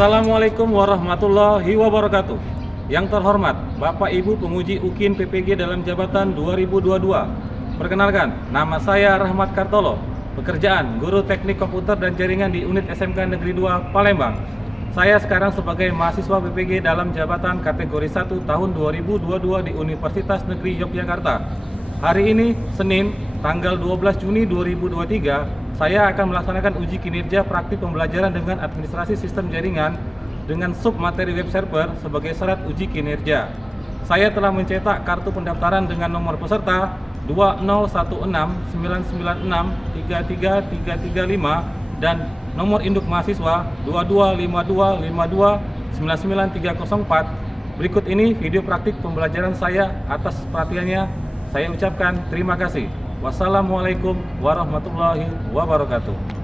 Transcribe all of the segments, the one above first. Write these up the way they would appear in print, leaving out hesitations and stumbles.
Assalamualaikum warahmatullahi wabarakatuh. Yang terhormat Bapak Ibu penguji UKIN PPG dalam jabatan 2022. Perkenalkan, nama saya Rahmat Kartolo. Pekerjaan Guru Teknik Komputer dan Jaringan di Unit SMK Negeri 2 Palembang. Saya sekarang sebagai mahasiswa PPG dalam jabatan kategori 1 tahun 2022 di Universitas Negeri Yogyakarta. Hari ini, Senin, tanggal 12 Juni 2023, saya akan melaksanakan uji kinerja praktik pembelajaran dengan administrasi sistem jaringan dengan submateri web server sebagai syarat uji kinerja. Saya telah mencetak kartu pendaftaran dengan nomor peserta 20169963335 dan nomor induk mahasiswa 225252999304. Berikut ini video praktik pembelajaran saya. Atas perhatiannya saya ucapkan terima kasih. Wassalamualaikum warahmatullahi wabarakatuh.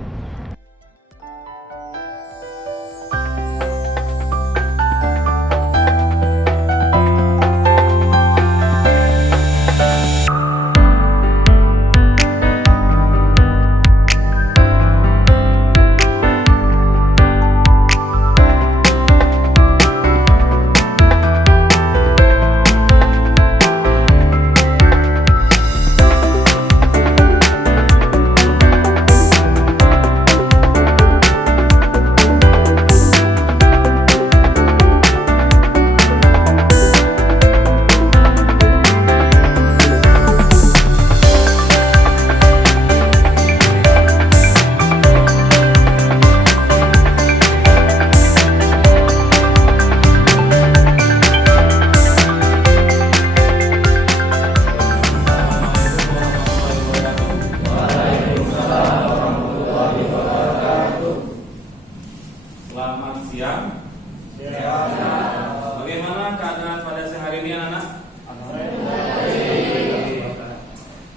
Selamat siang. Bagaimana keadaan pada siang hari ini, anak-anak?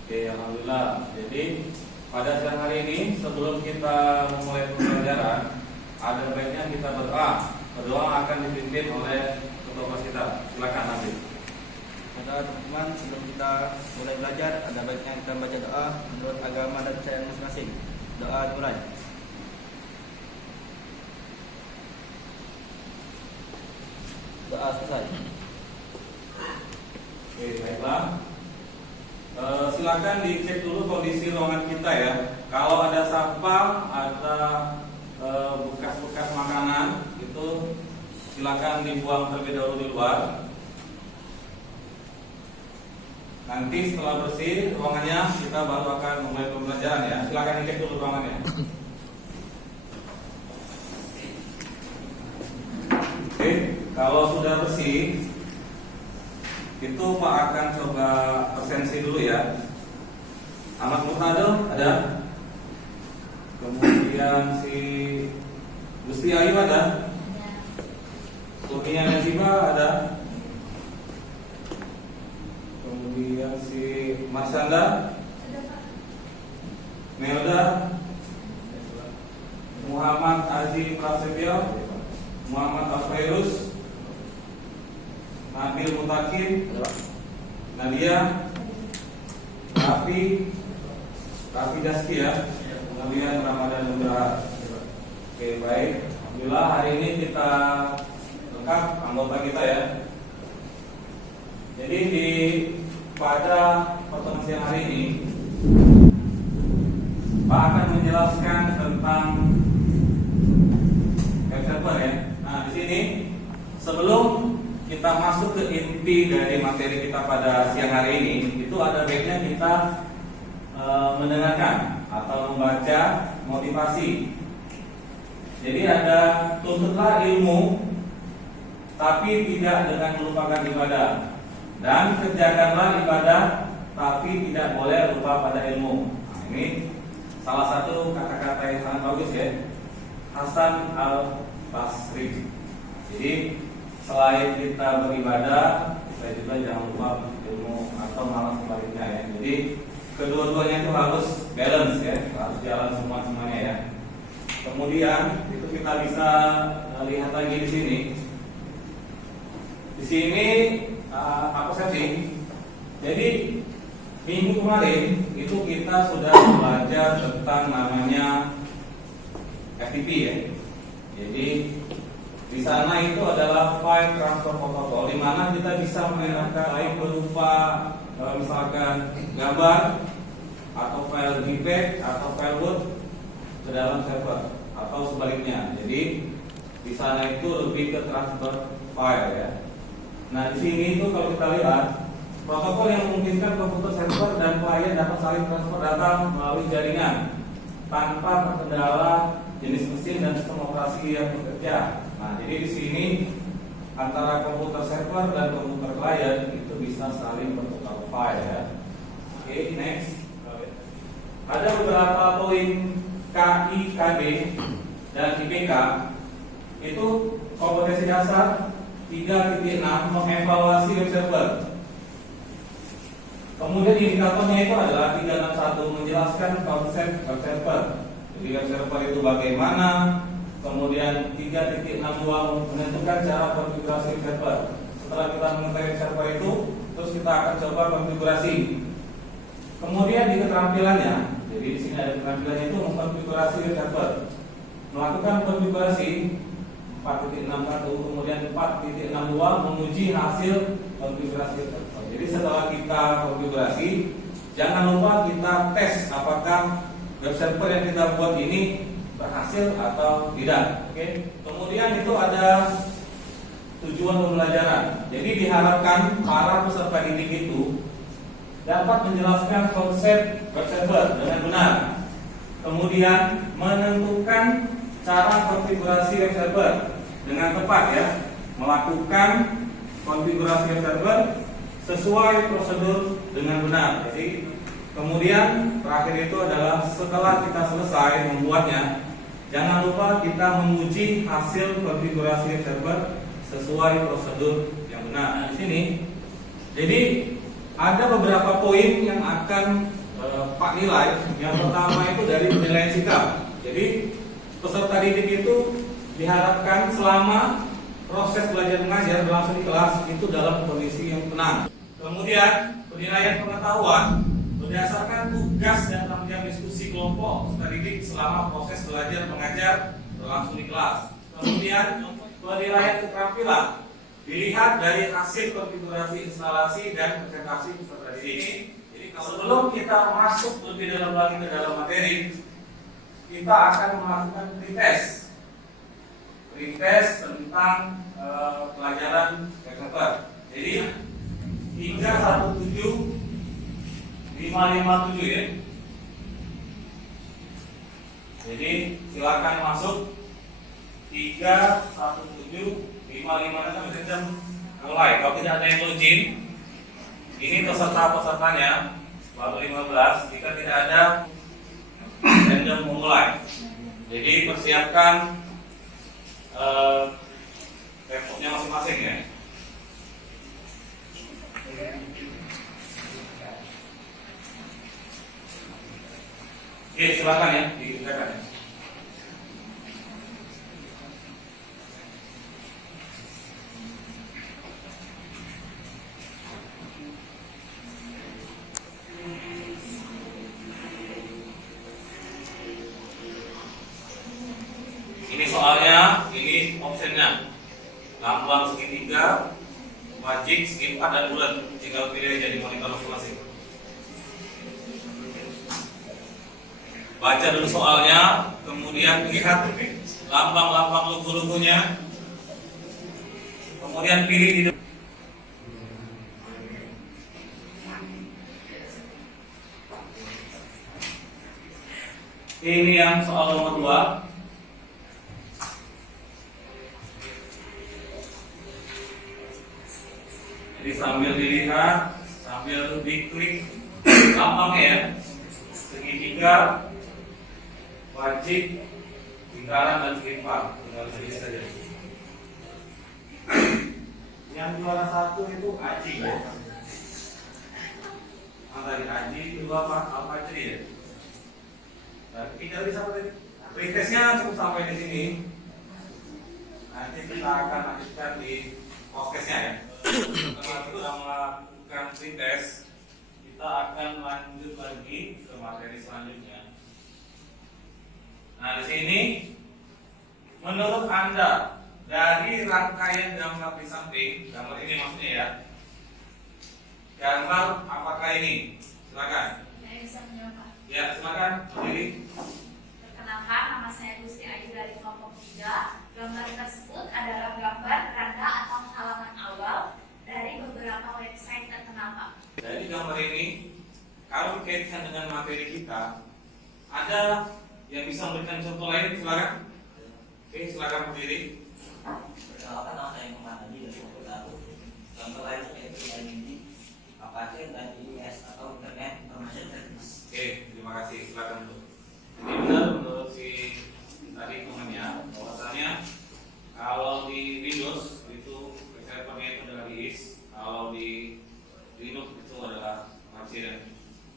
Oke, alhamdulillah. Jadi pada siang hari ini sebelum kita memulai pembelajaran, ada baiknya kita berdoa. Berdoa akan dipimpin oleh ketua kelas kita. Silakan nanti. Teman-teman, sebelum kita mulai belajar, ada baiknya kita baca doa menurut agama dan percayaan masing-masing. Doa dimulai. Doa selesai. Oke, baiklah. Silakan dicek dulu kondisi ruangan kita ya. Kalau ada sampah, ada bekas-bekas makanan, itu silakan dibuang terlebih dahulu di luar. Nanti setelah bersih ruangannya, kita baru akan memulai pembelajaran ya. Silakan dicek dulu ruangannya. Oke, kalau sudah bersih, itu Pak akan coba presensi dulu ya. Ahmad Murtado ada, kemudian si Gusti Ayu ada, Tukinya Najiba ada, kemudian si Marsanda, Melda, Muhammad Aziz Prasetyo, Muhammad Alfairus, Nabil Mutakin, Nadia, Raffi Daski ya, kemudian Ramadan Nugraha. Oke, baik. Alhamdulillah hari ini kita lengkap anggota kita ya. Jadi pada pertemuan siang hari ini Pak akan menjelaskan tentang web server ya. Nah, di sini sebelum kita masuk ke inti dari materi kita pada siang hari ini, itu ada baiknya kita mendengarkan atau membaca motivasi. Jadi ada tuntutlah ilmu, tapi tidak dengan melupakan ibadah, dan kerjakanlah ibadah, tapi tidak boleh lupa pada ilmu. Nah, ini salah satu kata-kata yang sangat bagus ya, Hasan Al-Basri. Jadi selain kita beribadah, kita juga jangan lupa ilmu atau malah sebaliknya ya. Jadi kedua-duanya itu harus balance ya, harus jalan semuanya ya. Kemudian itu kita bisa lihat lagi di sini. Di sini apa sih? Jadi minggu kemarin itu kita sudah belajar tentang namanya FTP ya. Jadi Di sana itu adalah file transfer protokol, di mana kita bisa mengenakan baik berupa misalkan gambar atau file JPEG atau file Word ke dalam server atau sebaliknya. Jadi di sana itu lebih ke transfer file ya. Nah di sini itu kalau kita lihat protokol yang memungkinkan komputer server dan klien dapat saling transfer data melalui jaringan tanpa terkendala jenis mesin dan sistem operasi yang bekerja. Nah, jadi di sini antara komputer server dan komputer klien itu bisa saling bertukar file ya. Oke, next. Ada beberapa poin KI, KD dan IPK. Itu kompetensi dasar 3.6 mengevaluasi web server. Kemudian indikatornya itu adalah 361 menjelaskan konsep web server. Jadi web server itu bagaimana. Kemudian 3.62 menentukan cara konfigurasi web server. Setelah kita mengetahui web server itu, terus kita akan coba konfigurasi. Kemudian di keterampilannya, jadi di sini ada keterampilannya itu mengkonfigurasi web server. Melakukan konfigurasi 4.61 kemudian 4.62 menguji hasil konfigurasi web server. Jadi setelah kita konfigurasi, jangan lupa kita tes apakah web server yang kita buat ini berhasil atau tidak. Oke. Kemudian itu ada tujuan pembelajaran. Jadi diharapkan para peserta didik itu dapat menjelaskan konsep web server dengan benar. Kemudian menentukan cara konfigurasi web server dengan tepat ya. Melakukan konfigurasi web server sesuai prosedur dengan benar. Jadi kemudian terakhir itu adalah setelah kita selesai membuatnya, jangan lupa kita menguji hasil konfigurasi web server sesuai prosedur yang benar. Nah, di sini, jadi ada beberapa poin yang akan Pak nilai. Yang pertama itu dari penilaian sikap. Jadi peserta didik itu diharapkan selama proses belajar mengajar berlangsung di kelas itu dalam kondisi yang tenang. Kemudian penilaian pengetahuan berdasarkan tugas dan tanggung jawab diskusi kelompok peserta didik selama proses belajar mengajar berlangsung di kelas. Kemudian penilaian keterampilan dilihat dari hasil konfigurasi instalasi dan presentasi peserta didik. Jadi sebelum kita masuk lebih dalam lagi ke dalam materi, kita akan melakukan pretest tentang pelajaran web server. Jadi 317 557 ya. Jadi silakan masuk 317 557 kita mulai. Kalau tidak ada yang login, ini pesertanya baru 15. Jika tidak ada, random memulai. Jadi persiapkan laptopnya masing-masing ya. Oke, silakan ya, dikerjakan ya. Ini soalnya, ini optionnya. Lambang segitiga, wajib, segi 4 dan bulat. Tinggal pilih aja di monitor masing-masing. Baca dulu soalnya, kemudian lihat lambang-lambang logo-logonya, kemudian pilih di depan. Ini yang soal nomor 2. Jadi sambil dilihat, sambil diklik lambangnya ya, segitiga, wajib, lingkaran dan segi 4. Tinggal pilih saja. Yang juara 1 itu Aji ya. Tadi Aji, kedua apa Aji ya. Nah, tinggal bisa pretestnya cukup sampai di sini. Nanti kita akan lanjutkan di podcastnya ya. Setelah kita melakukan pretest, kita akan lanjut lagi ke materi selanjutnya. Nah, di sini menurut Anda dari rangkaian gambar di samping, gambar ini maksudnya ya. Gambar apakah ini? Silakan. Saya bisa menyapa. Ya, silakan berdiri. Perkenalkan, nama saya Gusti Ayu dari kelompok 3. Gambar tersebut adalah gambar keranda atau halaman awal dari beberapa website terkenal, Pak. Dari gambar ini, kalau dikaitkan dengan materi kita, ada yang bisa memberikan contoh lain, silakan. Oke, silakan berdiri. Perkenalkan, nama saya Muhammad Haji dari kelompok 1. Contoh lain yaitu IMD, Apache dan IIS atau Internet Information Service. Oke, terima kasih. Silakan dulu. Jadi benar menurut si tadi hitungannya, bahwasanya kalau di Windows itu servernya itu adalah IIS, kalau di Linux itu adalah Apache dan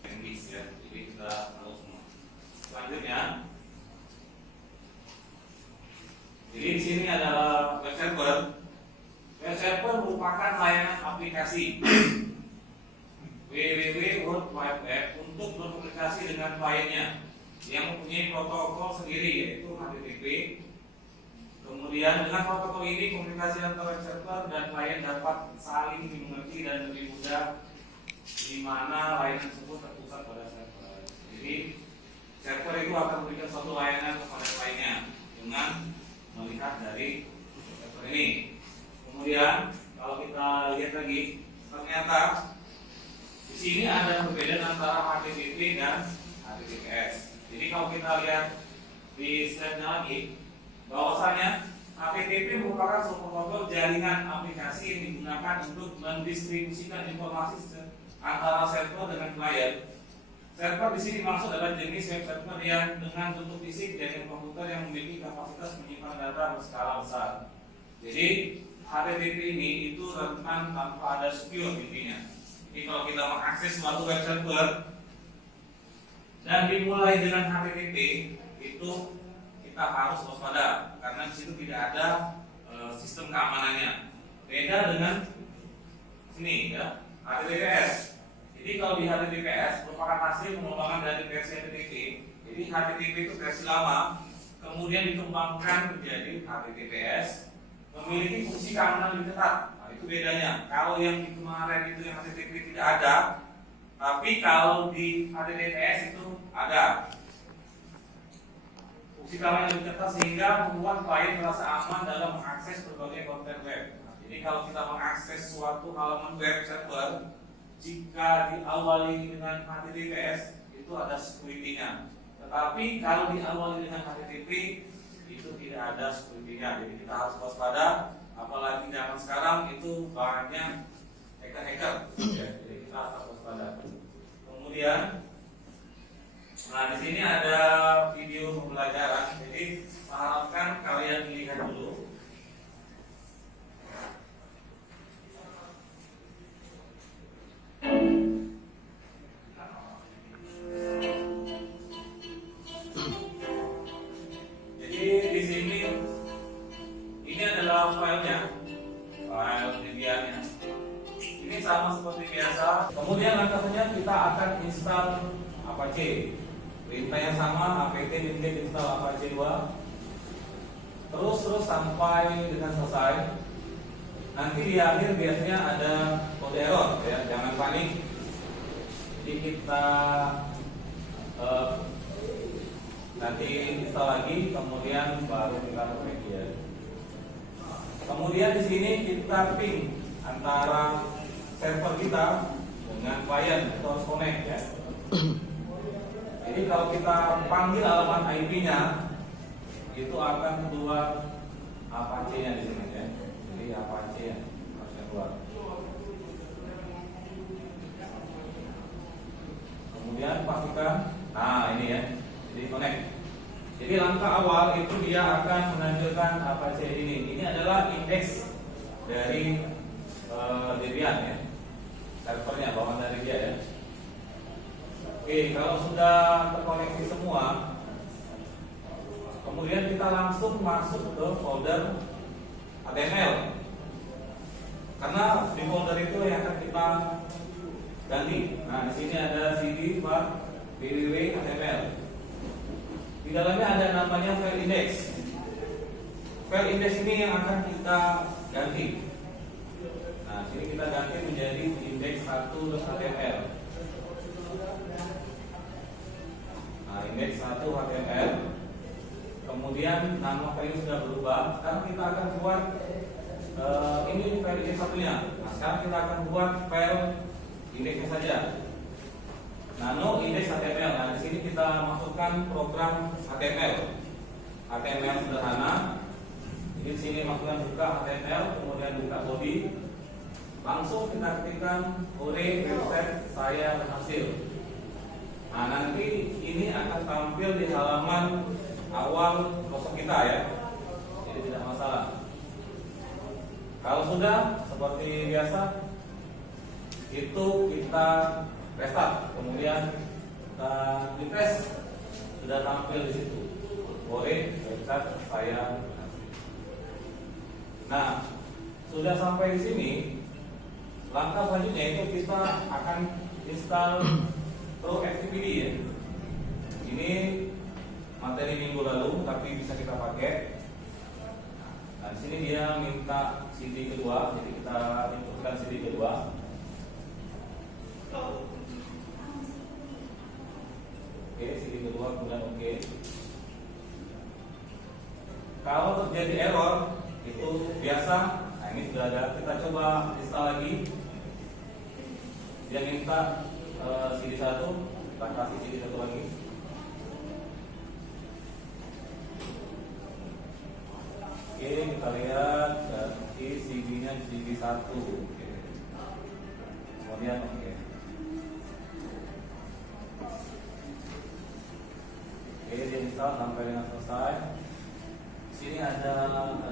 NGIS ya. Jadi kita tahu semua. Selanjutnya, jadi di sini adalah web server. Web server merupakan layanan aplikasi www Web untuk berkomunikasi dengan kliennya yang mempunyai protokol sendiri yaitu HTTP. Kemudian dengan protokol ini komunikasi antara web server dan klien dapat saling dimengerti dan lebih mudah di mana layanan tersebut terpusat pada server. Jadi server itu akan memberikan suatu layanan kepada kliennya dengan melihat dari server ini. Kemudian kalau kita lihat lagi, ternyata di sini ada perbedaan antara HTTP dan HTTPS. Jadi kalau kita lihat di slide-nya lagi, bahwasanya HTTP merupakan suatu protokol jaringan aplikasi yang digunakan untuk mendistribusikan informasi antara server dengan klien. Server di sini maksud adalah jenis web server yang dengan bentuk fisik jaringan komputer yang memiliki kapasitas menyimpan data berskala besar. Jadi HTTP ini itu rentan tanpa ada secure intinya. Jadi kalau kita mengakses suatu web server dan dimulai dengan HTTP, itu kita harus waspada karena di situ tidak ada sistem keamanannya. Beda dengan sini ya, HTTPS. Jadi kalau di HTTPS merupakan hasil pengembangan dari versi HTTP. Jadi HTTP itu versi lama, kemudian dikembangkan menjadi HTTPS, memiliki fungsi keamanan lebih ketat. Nah, itu bedanya. Kalau yang di kemarin itu yang HTTP tidak ada, tapi kalau di HTTPS itu ada fungsi keamanan lebih ketat sehingga membuat klien merasa aman dalam mengakses berbagai konten web. Nah, jadi kalau kita mengakses suatu halaman web server, jika diawali dengan HTTPS itu ada security-nya. Tetapi kalau diawali dengan HTTP itu tidak ada security-nya. Jadi kita harus waspada, apalagi zaman sekarang itu banyak hacker-hacker. Ya, jadi kita harus waspada. Kemudian, nah di sini ada video pembelajaran. Jadi harapkan kalian lihat dulu. Jadi di sini ini adalah filenya, file Debian-nya. Ini sama seperti biasa. Kemudian langkah selanjutnya kita akan install Apache. Perintah yang sama, apt bintik install Apache 2. Terus sampai dengan selesai. Nanti di akhir biasanya ada kode error ya, jangan panik. Jadi kita nanti install lagi, kemudian baru kita perbaiki ya. Kemudian di sini kita ping antara server kita dengan klien itu harus connect ya. Jadi kalau kita panggil alamat IP-nya itu akan keluar Apache-nya di sini ya. Jadi Apache ya harusnya keluar. Kemudian pastikan, nah ini ya, jadi connect. Jadi langkah awal itu dia akan menampilkan Apache ini. Ini adalah indeks dari Debian ya, servernya bawaan dari dia ya. Oke, kalau sudah terkoneksi semua, kemudian kita langsung masuk ke folder HTML. Karena di folder itu yang akan kita ganti. Nah, di sini ada cd www HTML. Di dalamnya ada namanya file index. file index ini yang akan kita ganti. Nah, sini kita ganti menjadi index1.html. Nah, index1.html. Kemudian nama file sudah berubah. Sekarang kita akan buat ini file index satunya. Nah, sekarang kita akan buat file indexnya saja. Nano index.html. Nah, di sini kita masukkan program HTML. HTML sederhana. Jadi di sini masukkan buka HTML, kemudian buka body. Langsung kita ketikkan hore website saya berhasil. Nah, nanti ini akan tampil di halaman awal browser kita ya. Jadi tidak masalah. Kalau sudah seperti biasa itu kita restart, kemudian kita refresh, sudah tampil di situ. Boleh website saya. Nah, sudah sampai di sini. Langkah selanjutnya itu kita akan install ProActivity ya. Ini materi minggu lalu, tapi bisa kita pakai. Nah, di sini dia minta CD kedua, jadi kita inputkan CD kedua. Oke, CD kedua kemudian oke. Kalau terjadi error itu biasa. Nah, ini sudah ada. Kita coba install lagi. Dia minta CD 1, kita kasih CD 1 lagi. Oke, kita lihat ganti CD-nya CD 1. Oke. Kemudian oke. Oke, dia install sampai dengan selesai. Di sini ada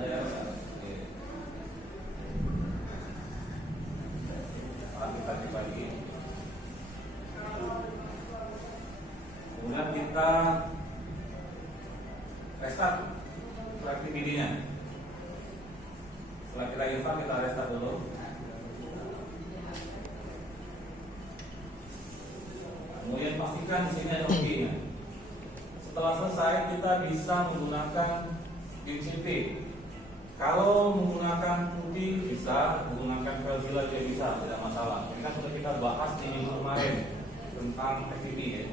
error. Oke. Kita coba lagi. Kemudian kita restart ProActivity-nya. Setelah kita install, kita restart dulu. Kemudian pastikan di sini ada OK-nya. Setelah selesai, kita bisa menggunakan WinCP. Kalau menggunakan putih bisa, menggunakan FileZilla juga bisa, tidak masalah. Ini kan sudah kita bahas di minggu kemarin tentang activity ya.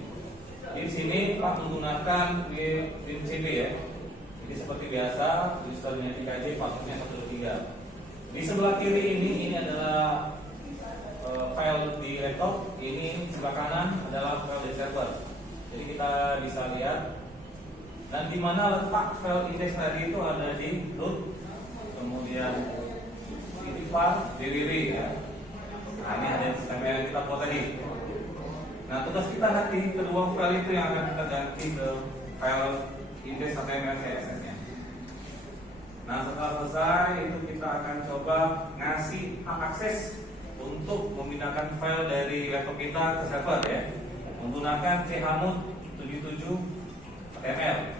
Di sini Pak menggunakan WinCP ya. Jadi seperti biasa, tulisannya 3J, passwordnya 123. Di sebelah kiri ini adalah file di laptop, ini sebelah kanan adalah file di server. Jadi kita bisa lihat. Dan di mana letak file index tadi itu ada di root, kemudian ini file www ya. Nah, ini ada yang kita buat tadi. Nah, tugas kita nanti kedua file itu yang akan kita ganti ke file index.html CSS-nya. Nah, setelah selesai itu kita akan coba ngasih hak akses untuk memindahkan file dari laptop kita ke server ya, menggunakan chmod 77 HTML.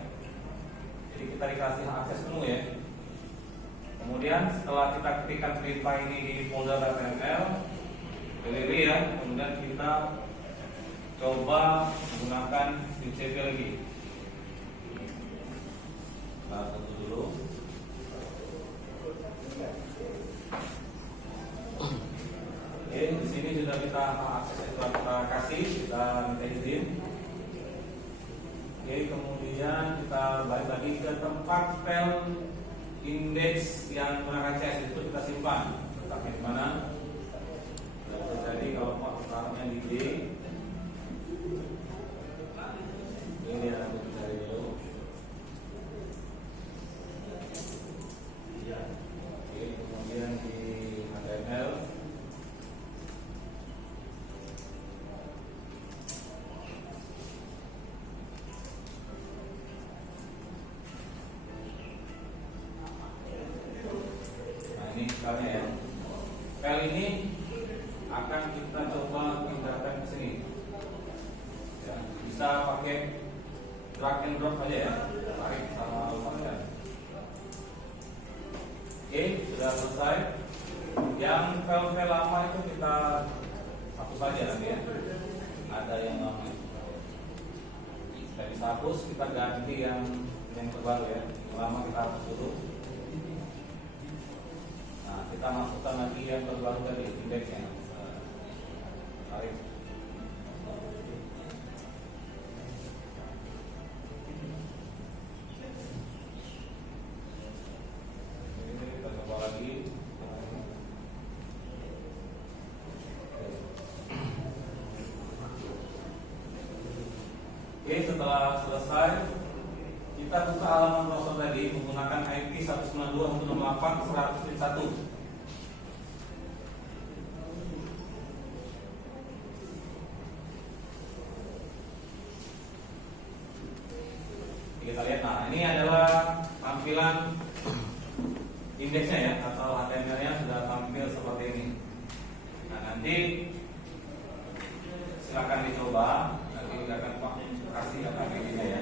Jadi kita dikasih hak akses penuh ya. Kemudian setelah kita ketikkan perintah ini di folder HTML, www ya, kemudian kita coba menggunakan WinCP lagi. Kita tutup dulu. Oke, di sini sudah kita akses, telah kita kasih, kita minta izin. Oke, kemudian kita balik lagi ke tempat file index yang menggunakan CS itu kita simpan. Letaknya di mana? Jadi kalau mau taruhnya di D, ini dia nanti kita cari dulu. Oke, kemudian di HTML. Filenya ya. File ini akan kita coba pindahkan ke sini. Ya, bisa pakai drag and drop aja ya. Tarik sama lepaskan. Oke, sudah selesai. Yang file-file lama itu kita hapus saja nanti ya. Ada yang lama. Kita bisa hapus, kita ganti yang terbaru ya. Yang lama kita hapus dulu. kita masukkan lagi yang terbaru tadi indeksnya. Tarik. Ini kita coba lagi. Oke, setelah selesai kita buka halaman browser tadi menggunakan IP 192.168.100.1. Kita lihat, nah ini adalah tampilan indeksnya ya, atau HTML-nya sudah tampil seperti ini. Nah nanti silakan dicoba, nanti akan kasih HTML-nya ya.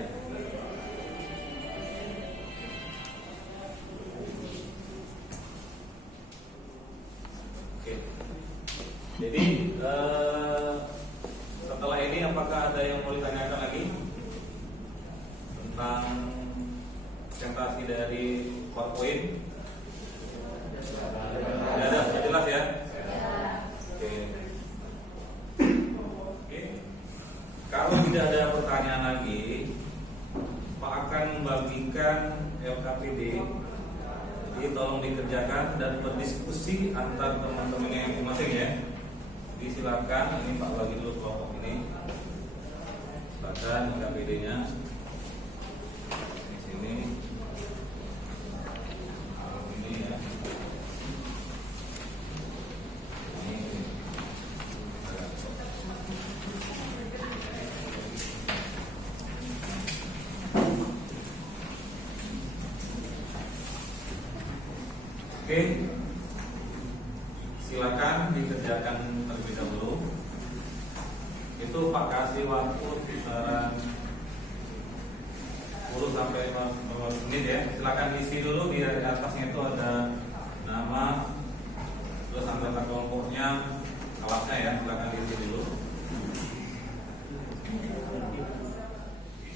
Oke. Jadi setelah ini apakah ada yang mau ditanyakan lagi tentang presentasi dari PowerPoint? Ada, jelas ya? Oke. Oke. Kalau tidak ada pertanyaan lagi, Pak akan membagikan LKPD. Jadi tolong dikerjakan dan berdiskusi antar teman-temannya masing-masing ya. Jadi silakan, ini Pak bagi dulu kelompok ini. Silakan LKPD-nya. Di sini. Ini ya. Oke, silakan dikerjakan terlebih dahulu. Itu Pak kasih waktu kisaran 10 sampai 15 menit ya. Silakan isi dulu, di atasnya itu ada nama, terus anggota kelompoknya, kelasnya ya. Silakan diisi dulu.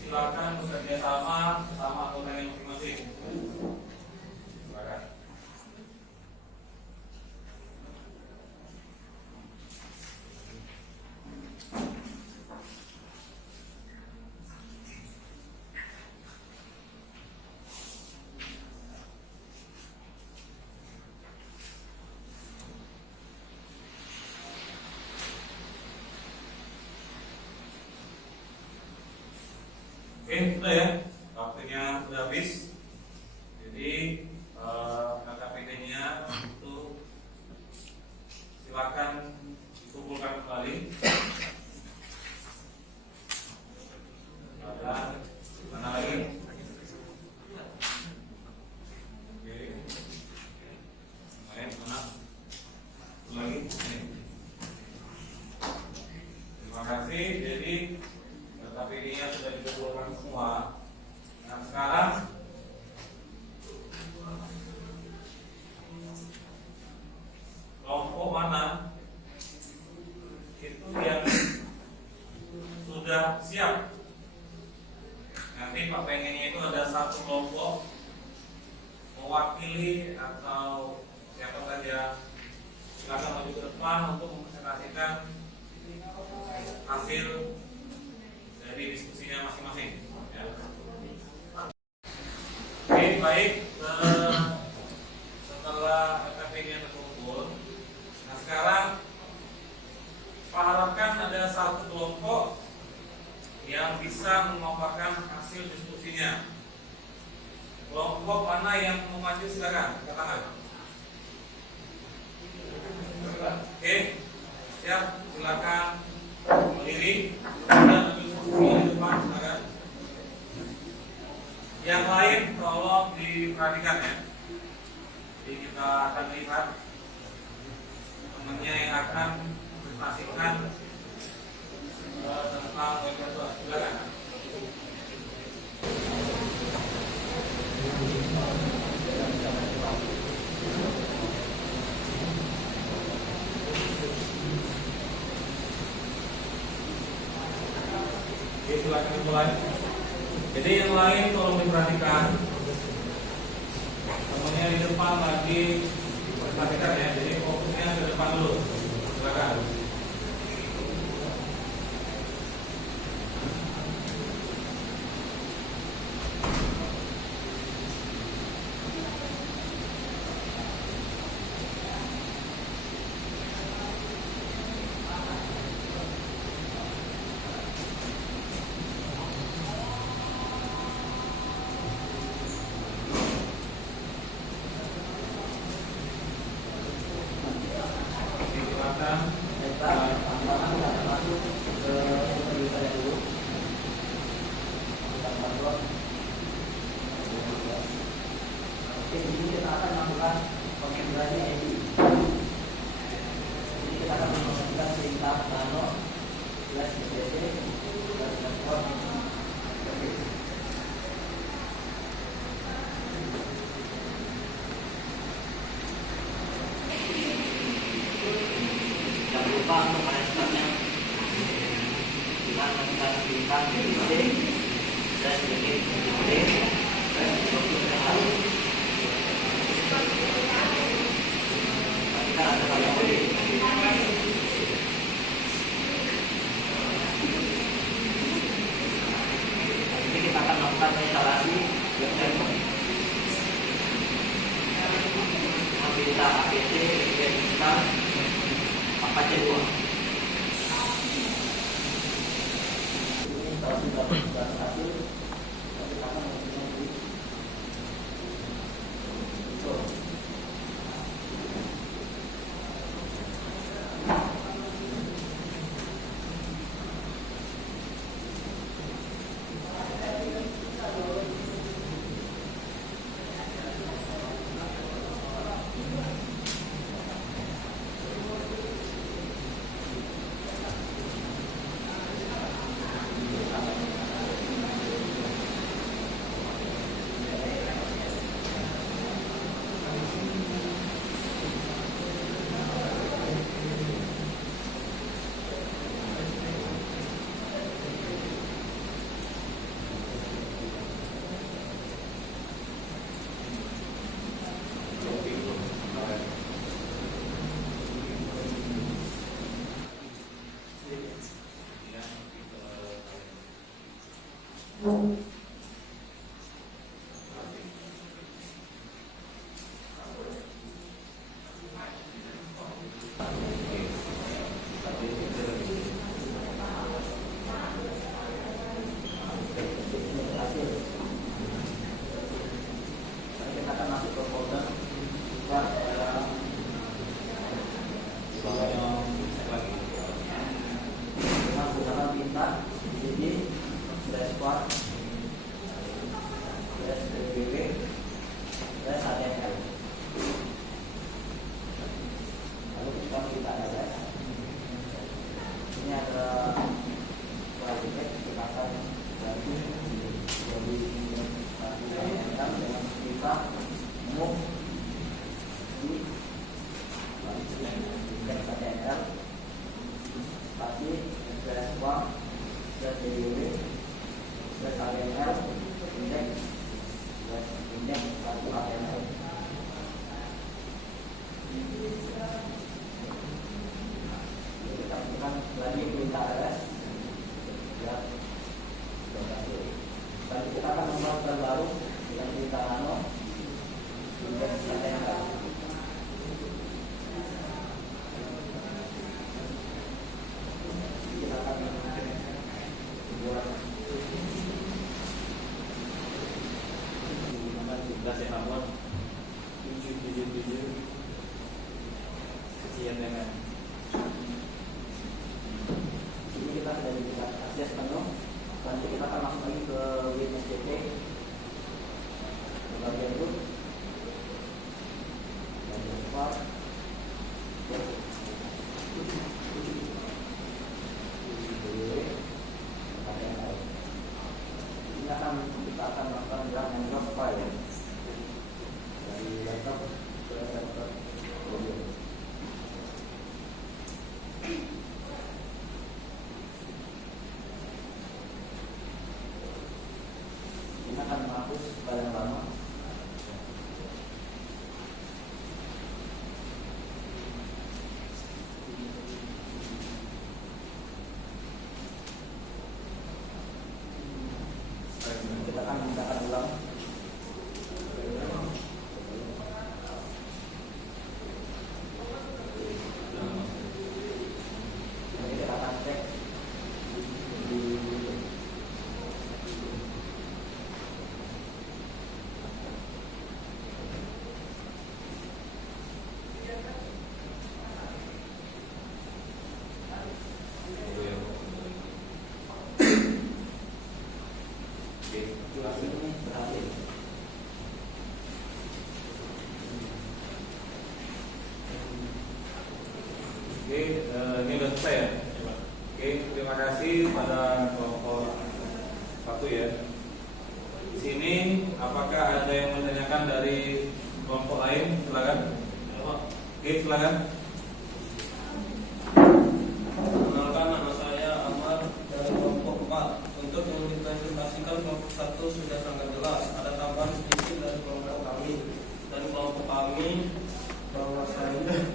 Silakan bekerja sama anggota yang masing-masing. Silakan. Oke, sudah ya, waktunya sudah habis. Jadi KKPD-nya itu silakan dikumpulkan kembali. Ada mana lagi? Oke, mana? Lagi? Ini. Terima kasih. Jadi KKPD-nya sudah dikumpulkan semua. Nah sekarang kelompok mana itu yang sudah siap? Nanti Pak pengennya itu ada satu kelompok mewakili atau siapa saja, silakan maju ke depan untuk mempresentasikan hasil dari diskusinya masing-masing ya. Oke, baik, setelah LKPD-nya terkumpul, nah sekarang Pak harapkan ada satu kelompok yang bisa memaparkan hasil diskusinya. Kelompok mana yang mau maju, silakan angkat tangan. Oke, siap, silakan berdiri dan di depan, silakan. Yang lain tolong diperhatikan ya. Jadi kita akan lihat temannya yang akan presentasikan tentang web. Silakan. Oke, silakan dimulai. Jadi yang lain tolong diperhatikan. Temannya di depan lagi diperhatikan ya. perkenalkan. Baiklah, pertama kita akan masuk ke pembicaraan dulu. Kita upload. Oke, di sini kita akan melakukan konfigurasi ID. Jadi kita akan menggunakan perintah nano /bc /network. Jangan lupa untuk meresponnya dengan menekan perintah bc kita akan melakukan instalasi website perintah APT install Apache 2. Ini kalau sudah berhasil, kita akan melakukan lagi perintah RS ya. Dan kita akan membuat terbaru dengan perintah nano indeks STNK. Kita akan membuat menggunakan tugas yang nomor 777 sekian dengan ini kita sudah bisa akses penuh. Nanti kita akan masuk lagi ke WinSDK bagian root bagian file ini kita akan melakukan drag and drop file dari laptop ke laptop audio. Oke, ini udah selesai ya. Oke, terima kasih pada kelompok 1 ya. Di sini apakah ada yang menanyakan dari kelompok lain? Silakan. Oke, silakan. Perkenalkan, nama saya Ahmad dari kelompok 4. Untuk yang dipresentasikan kelompok 1 sudah sangat jelas. Ada tambahan sedikit dari kelompok kami. Dan kelompok kami bahwasanya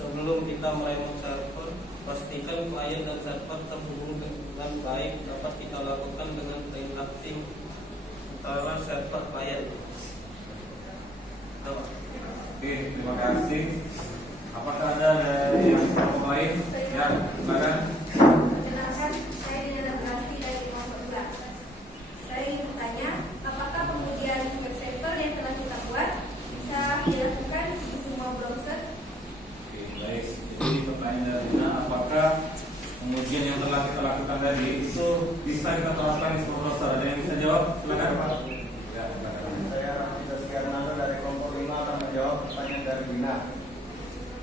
sebelum kita meraih server, pastikan klien dan server terhubung dengan baik. Dapat kita lakukan dengan interacting antara server klien. Oke, terima kasih. Apakah ada dari yang kelompok lain? Ya, silakan. Perkenalkan, saya Dina Berarti dari kelompok 2. Saya ingin bertanya, apakah kemudian web server yang telah kita buat bisa dilakukan di semua browser? Oke, baik. Jadi pertanyaan dari Dina, apakah pengujian yang telah kita lakukan tadi itu bisa kita terapkan di semua browser? Ada yang bisa jawab? Silakan. Ya, silakan. Saya Raffi Sekiananda dari kelompok 5 akan menjawab pertanyaan dari Dina.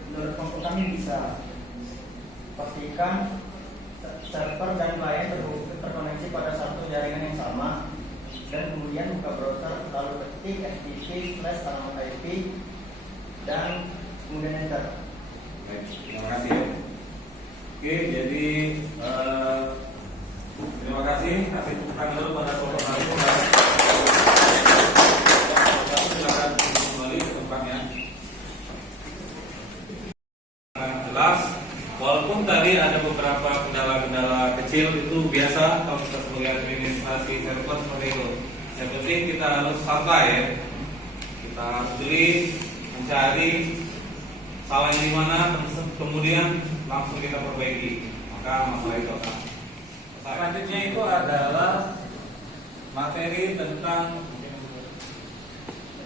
Menurut kelompok kami bisa. Pastikan server dan klien terkoneksi pada satu jaringan yang sama, dan kemudian buka browser lalu ketik http//IP dan kemudian enter. Baik, terima kasih ya. Oke, jadi terima kasih. Kasih tepuk tangan dulu pada kelompok 1. Silakan kembali ke tempatnya. Jelas, walaupun tadi ada beberapa kendala-kendala kecil, itu biasa kalau kita sebagai administrasi server seperti itu. Yang penting kita harus santai ya. Kita harus jeli, mencari salahnya di mana, kemudian langsung kita perbaiki. Maka masalah itu akan selesai. Selanjutnya itu adalah materi tentang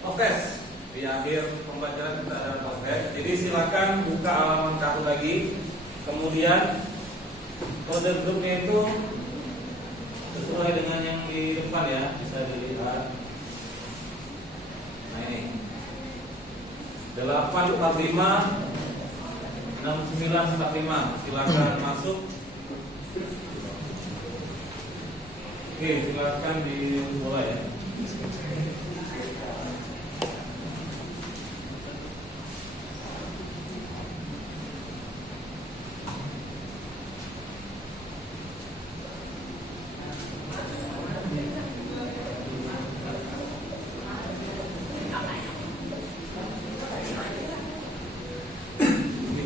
Office. Di akhir pembelajaran kita ada Office. Jadi silakan buka halaman kartu lagi. Kemudian kode grupnya itu sesuai dengan yang di depan ya, bisa dilihat. Nah ini 845 6945. Silakan masuk. Oke, silakan dimulai ya.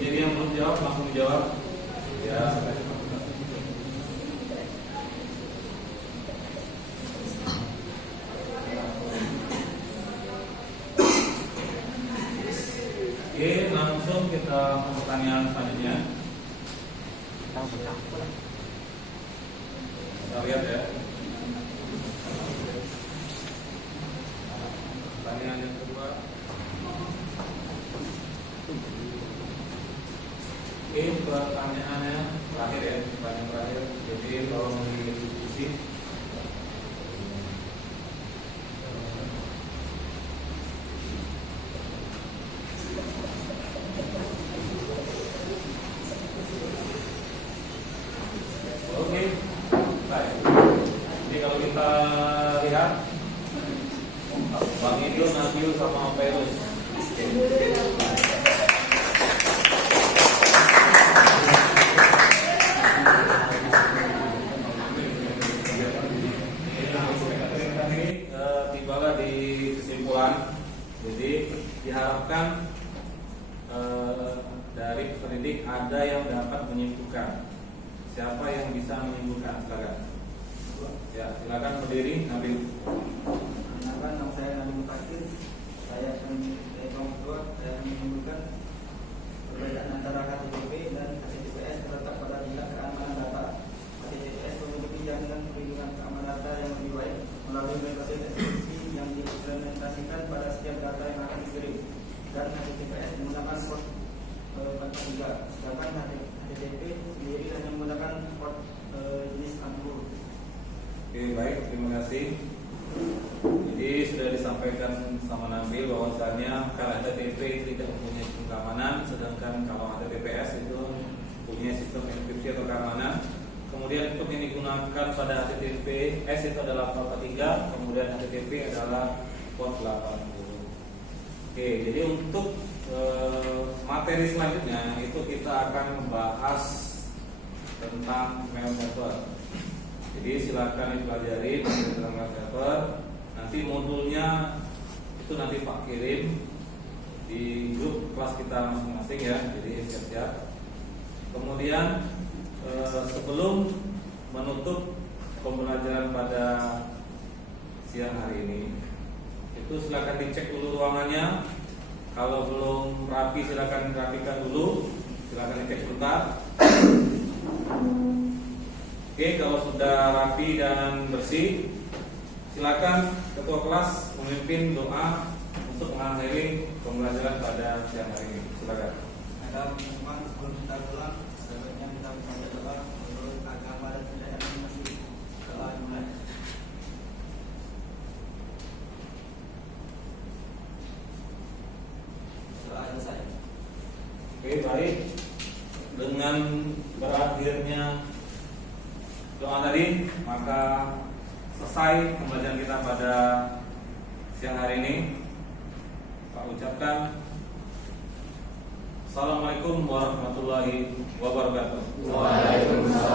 Jadi yang belum jawab langsung jawab ya. Oke, langsung kita ke pertanyaan selanjutnya. Kita lihat ya. Pertanyaan yang kedua. Oke, pertanyaannya terakhir ya, pertanyaan terakhir. Jadi kalau mau diskusi. Oke, baik. Jadi kalau kita lihat, Bang Idul, Nabil sama Perus. Tibalah di kesimpulan. Jadi diharapkan dari pendidik ada yang dapat menyimpulkan. Siapa yang bisa menyimpulkan? Silakan. Ya, silakan berdiri. Nabil. Nama saya Nabi Fakir. Saya dari kelompok 2. Saya menyimpulkan perbedaan antara HTTP dan HTTPS terletak pada tingkat keamanan data. HTTPS memiliki jaminan perlindungan keamanan data yang lebih baik melalui berbagai teknologi yang diimplementasikan pada setiap data yang akan dikirim. Dan HTTPS menggunakan port 43, sedangkan HTTP sendiri hanya menggunakan port jenis Anpur. Oke, baik, terima kasih. Jadi sudah disampaikan sama Nabil bahwasannya kalau HTTP tidak mempunyai keamanan, sedangkan kalau HTTPS itu punya sistem enkripsi atau keamanan. Kemudian untuk yang digunakan pada HTTPS itu adalah port 3, kemudian HTTP adalah port 80. Oke, jadi untuk materi selanjutnya itu kita akan membahas tentang mail server. Jadi silakan dipelajari tentang mail server. Nanti modulnya itu nanti Pak kirim di grup kelas kita masing-masing ya. Jadi siap-siap. Kemudian sebelum menutup pembelajaran pada siang hari ini, itu silakan dicek dulu ruangannya. Kalau belum rapi silakan dirapikan dulu. Silakan dicek sebentar. Oke, kalau sudah rapi dan bersih, silakan ketua kelas memimpin doa untuk mengakhiri pembelajaran pada siang hari ini. Silakan. Ada teman sebelum kita pulang, sebaiknya kita membaca doa menurut agama dan budaya masing-masing. Doa dimulai. Doa selesai. Oke, baik. Dengan berakhirnya doa tadi, maka selesai pembelajaran kita pada siang hari ini. Pak ucapkan Assalamualaikum warahmatullahi wabarakatuh. Waalaikumsalam.